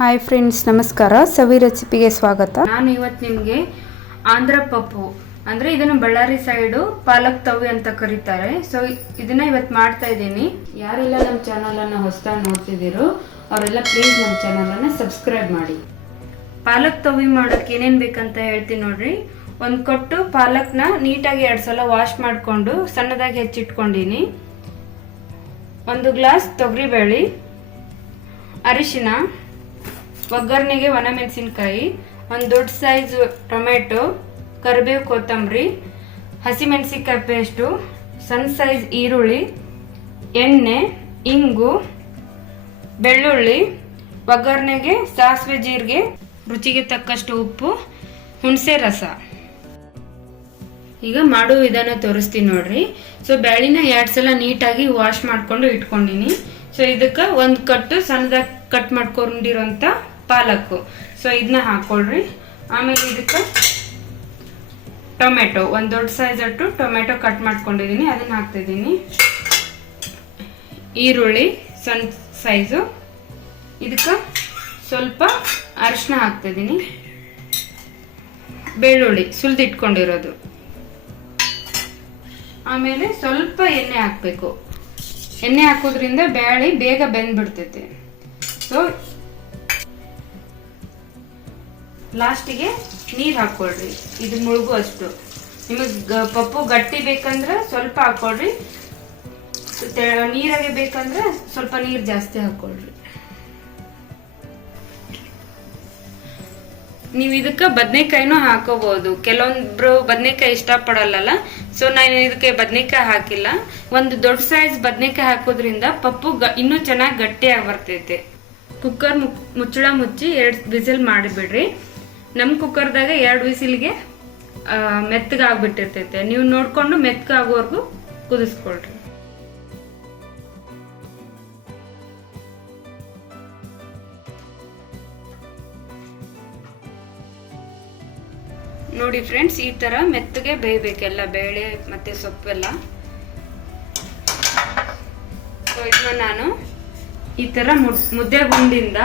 Hi friends, ನಮಸ್ಕಾರ. ಸವಿ ರೆಸಿಪಿಗೆ ಸ್ವಾಗತ. ನಾನು ಇವತ್ತು ನಿಮಗೆ ಆಂಧ್ರ ಪಪ್ಪು ಅಂದರೆ ಇದನ್ನು ಬಳ್ಳಾರಿ ಸೈಡು ಪಾಲಕ್ ತವಿ ಅಂತ ಕರೀತಾರೆ. ಸೊ ಇದನ್ನ ಇವತ್ತು ಮಾಡ್ತಾ ಇದ್ದೀನಿ. ಯಾರೆಲ್ಲ ನಮ್ಮ ಚಾನಲನ್ನು ಹೊಸದಾಗಿ ನೋಡ್ತಿದ್ದೀರೋ ಅವರೆಲ್ಲ ಪ್ಲೀಸ್ ನಮ್ಮ ಚಾನಲನ್ನು ಸಬ್ಸ್ಕ್ರೈಬ್ ಮಾಡಿ. ಪಾಲಕ್ ತವಿ ಮಾಡೋಕ್ಕೆ ಏನೇನು ಬೇಕಂತ ಹೇಳ್ತೀನಿ ನೋಡ್ರಿ. ಒಂದು ಕೊಟ್ಟು ಪಾಲಕ್ನ ನೀಟಾಗಿ 2 ಸಲ ವಾಶ್ ಮಾಡಿಕೊಂಡು ಸಣ್ಣದಾಗಿ ಹೆಚ್ಚಿಟ್ಕೊಂಡಿನಿ. 1 ಗ್ಲಾಸ್ ತೊಗರಿಬೇಳೆ, ಅರಿಶಿನ, ಒಗ್ಗರಣೆಗೆ ಒಣಮೆಣಸಿನಕಾಯಿ, 1 ದೊಡ್ಡ ಸೈಜ್ ಟೊಮೆಟೊ, ಕರಿಬೇವು, ಕೊತ್ತಂಬರಿ, ಹಸಿಮೆಣಸಿನಕಾಯಿ ಪೇಸ್ಟು, ಸಣ್ಣ ಸೈಜ್ ಈರುಳ್ಳಿ, ಎಣ್ಣೆ, ಇಂಗು, ಬೆಳ್ಳುಳ್ಳಿ, ಒಗ್ಗರಣೆಗೆ ಸಾಸಿವೆ, ಜೀರಿಗೆ, ರುಚಿಗೆ ತಕ್ಕಷ್ಟು ಉಪ್ಪು, ಹುಣಸೆ ರಸ. ಈಗ ಮಾಡುವ ವಿಧಾನ ತೋರಿಸ್ತೀನಿ ನೋಡ್ರಿ. ಸೊ ಬೇಳೆನ 2 ಸಲ ನೀಟಾಗಿ ವಾಶ್ ಮಾಡ್ಕೊಂಡು ಇಟ್ಕೊಂಡಿನಿ. ಸೊ ಇದಕ್ಕೆ 1 ಕಟ್ಟು ಸಣ್ಣದಾಗಿ ಕಟ್ ಮಾಡ್ಕೊಂಡಿರೋಂಥ ಪಾಲಕ್ಕು. ಸೊ ಇದನ್ನ ಹಾಕೊಳ್ರಿ. ಆಮೇಲೆ ಇದಕ್ಕೆ ಟೊಮೆಟೊ, 1 ದೊಡ್ಡ ಸೈಜ್ ಅಟ್ಟು ಟೊಮೆಟೊ ಕಟ್ ಮಾಡ್ಕೊಂಡಿದ್ದೀನಿ, ಅದನ್ನ ಹಾಕ್ತಿದ್ದೀನಿ. ಈರುಳ್ಳಿ ಸಣ್ಣ ಸೈಜು, ಇದಕ್ಕೆ ಸ್ವಲ್ಪ ಅರಿಶಿನ ಹಾಕ್ತಿದ್ದೀನಿ. ಬೆಳ್ಳುಳ್ಳಿ ಸುಲಿದಿಟ್ಕೊಂಡಿರೋದು. ಆಮೇಲೆ ಸ್ವಲ್ಪ ಎಣ್ಣೆ ಹಾಕಬೇಕು. ಎಣ್ಣೆ ಹಾಕೋದ್ರಿಂದ ಬೇಳೆ ಬೇಗ ಬೆಂದ್ಬಿಡ್ತೈತೆ. ಸೊ ಲಾಸ್ಟಿಗೆ ನೀರು ಹಾಕೊಳ್ರಿ, ಇದು ಮುಳುಗುವಷ್ಟು. ನಿಮಗೆ ಪಪ್ಪು ಗಟ್ಟಿ ಬೇಕಂದ್ರೆ ಸ್ವಲ್ಪ ಹಾಕೊಳ್ರಿ, ನೀರಾಗೆ ಬೇಕಂದ್ರೆ ಸ್ವಲ್ಪ ನೀರು ಜಾಸ್ತಿ ಹಾಕೊಳ್ರಿ. ನೀವು ಇದಕ್ಕೆ ಬದನೆಕಾಯಿನೂ ಹಾಕೋಬಹುದು. ಕೆಲವೊಂದ್ರು ಬದನೆಕಾಯಿ ಇಷ್ಟಪಡಲ್ಲ. ಸೊ ನಾನು ಇದಕ್ಕೆ ಬದನೆಕಾಯಿ ಹಾಕಿಲ್ಲ. 1 ದೊಡ್ಡ ಸೈಜ್ ಬದನೆಕಾಯಿ ಹಾಕೋದ್ರಿಂದ ಪಪ್ಪು ಇನ್ನೂ ಚೆನ್ನಾಗಿ ಗಟ್ಟಿಯಾಗಿ ಬರ್ತೈತೆ. ಕುಕ್ಕರ್ ಮುಚ್ಚಳ ಮುಚ್ಚಿ 2 ವಿಸಿಲ್ ಮಾಡಿಬಿಡ್ರಿ. ನಮ್ಮ ಕುಕ್ಕರ್ದಾಗ 2 ವಿಸಿಲ್ಗೆ ಮೆತ್ತಗಾಗ್ಬಿಟ್ಟಿರ್ತೈತೆ. ನೀವು ನೋಡ್ಕೊಂಡು ಮೆತ್ತಗಾಗೋವರೆಗೂ ಕುದಿಸ್ಕೊಳ್ರಿ. ನೋಡಿ ಫ್ರೆಂಡ್ಸ್, ಈ ತರ ಮೆತ್ತಗೆ ಬೇಯಬೇಕೆಲ್ಲ, ಬೇಳೆ ಮತ್ತೆ ಸೊಪ್ಪೆಲ್ಲ. ಸೊ ಇದನ್ನ ನಾನು ಈ ತರ ಮುದ್ದೆ ಗುಂಡಿಂದ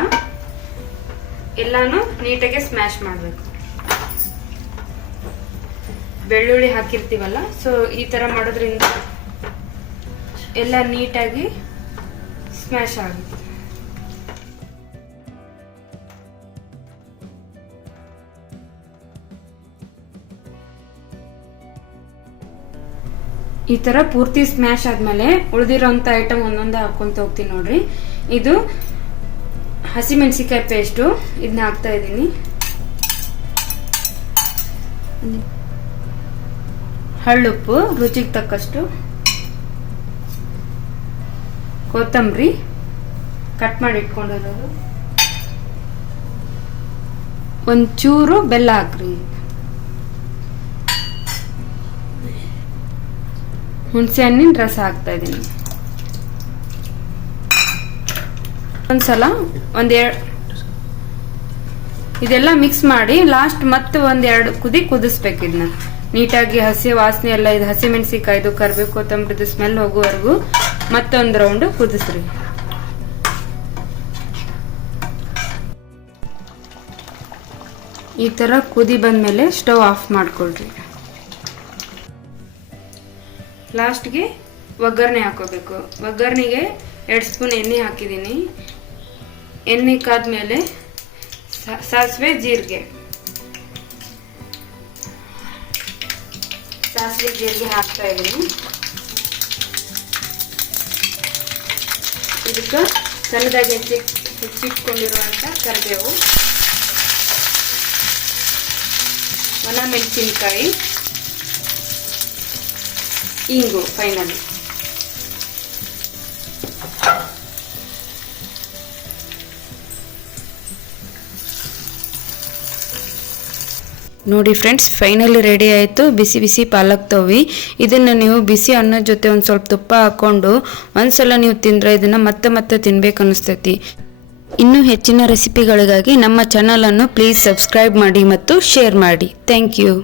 ಎಲ್ಲಾನು ನೀಟಾಗಿ ಸ್ಮ್ಯಾಶ್ ಮಾಡಬೇಕು. ಬೆಳ್ಳುಳ್ಳಿ ಹಾಕಿರ್ತೀವಲ್ಲ, ಸೊ ಈ ತರ ಮಾಡೋದ್ರಿಂದ ಎಲ್ಲ ನೀಟಾಗಿ ಸ್ಮ್ಯಾಶ್ ಆಗುತ್ತೆ. ಈ ತರ ಪೂರ್ತಿ ಸ್ಮ್ಯಾಶ್ ಆದ್ಮೇಲೆ ಉಳಿದಿರೋಂಥ ಐಟಮ್ ಒಂದೊಂದೇ ಹಾಕೊಂತ ಹೋಗ್ತೀನಿ ನೋಡ್ರಿ. ಇದು ಹಸಿಮೆಣಸಿನಕಾಯಿ ಪೇಸ್ಟು, ಇದನ್ನ ಹಾಕ್ತಾ ಇದ್ದೀನಿ. ಹಳ್ಳುಪ್ಪು ರುಚಿಗೆ ತಕ್ಕಷ್ಟು, ಕೊತ್ತಂಬರಿ ಕಟ್ ಮಾಡಿ ಇಟ್ಕೊಂಡಿರೋದು, ಒಂಚೂರು ಬೆಲ್ಲ ಹಾಕ್ರಿ, ಹುಣಸೆ ಹಣ್ಣಿನ ರಸ ಹಾಕ್ತಾ ಇದ್ದೀನಿ. ಒಂದ್ಸಲ ಇದೆಲ್ಲ ಮಿಕ್ಸ್ ಮಾಡಿ ಲಾಸ್ಟ್ ಮತ್ತೆ 1-2 ಕುದಿ ಕುದಿಸ್ಬೇಕು. ಇದನ್ನ ನೀಟಾಗಿ ಹಸಿ ವಾಸನೆ ಎಲ್ಲ, ಇದು ಹಸಿ ಮೆಣಸಿಕಾಯ್ದು, ಕರಿಬೇವು, ಕೊತ್ತಂಬರಿದು ಸ್ಮೆಲ್ ಹೋಗುವವರೆಗೂ ಮತ್ತೊಂದು ರೌಂಡ್ ಕುದಿಸ್ರಿ. ಈ ತರ ಕುದಿ ಬಂದ್ಮೇಲೆ ಸ್ಟವ್ ಆಫ್ ಮಾಡ್ಕೊಳ್ರಿ. ಲಾಸ್ಟ್ಗೆ ಒಗ್ಗರಣೆ ಹಾಕೋಬೇಕು. ಒಗ್ಗರಣೆಗೆ 2 ಸ್ಪೂನ್ ಎಣ್ಣೆ ಹಾಕಿದ್ದೀನಿ. ಎಣ್ಣೆ ಕಾದ್ಮೇಲೆ ಸಾಸಿವೆ, ಜೀರಿಗೆ ಹಾಕ್ತಾ ಇದ್ದೀನಿ. ಇದಕ್ಕೆ ಸಣ್ಣದಾಗಿ ಹೆಚ್ಚಿಟ್ಕೊಂಡಿರುವಂಥ ಕರಿಬೇವು, ಒಣಮೆಣಸಿನಕಾಯಿ, ಇಂಗು ಫೈನಲಿ. ನೋಡಿ ಫ್ರೆಂಡ್ಸ್, ಫೈನಲಿ ರೆಡಿ ಆಯಿತು ಬಿಸಿ ಬಿಸಿ ಪಾಲಕ್ ತವಿ. ಇದನ್ನು ನೀವು ಬಿಸಿ ಅನ್ನದ ಜೊತೆ ಒಂದು ಸ್ವಲ್ಪ ತುಪ್ಪ ಹಾಕ್ಕೊಂಡು ಒಂದ್ಸಲ ನೀವು ತಿಂದರೆ ಇದನ್ನು ಮತ್ತೆ ಮತ್ತೆ ತಿನ್ಬೇಕು ಅನಿಸ್ತೈತಿ. ಇನ್ನೂ ಹೆಚ್ಚಿನ ರೆಸಿಪಿಗಳಿಗಾಗಿ ನಮ್ಮ ಚಾನಲನ್ನು ಪ್ಲೀಸ್ ಸಬ್ಸ್ಕ್ರೈಬ್ ಮಾಡಿ ಮತ್ತು ಶೇರ್ ಮಾಡಿ. Thank you.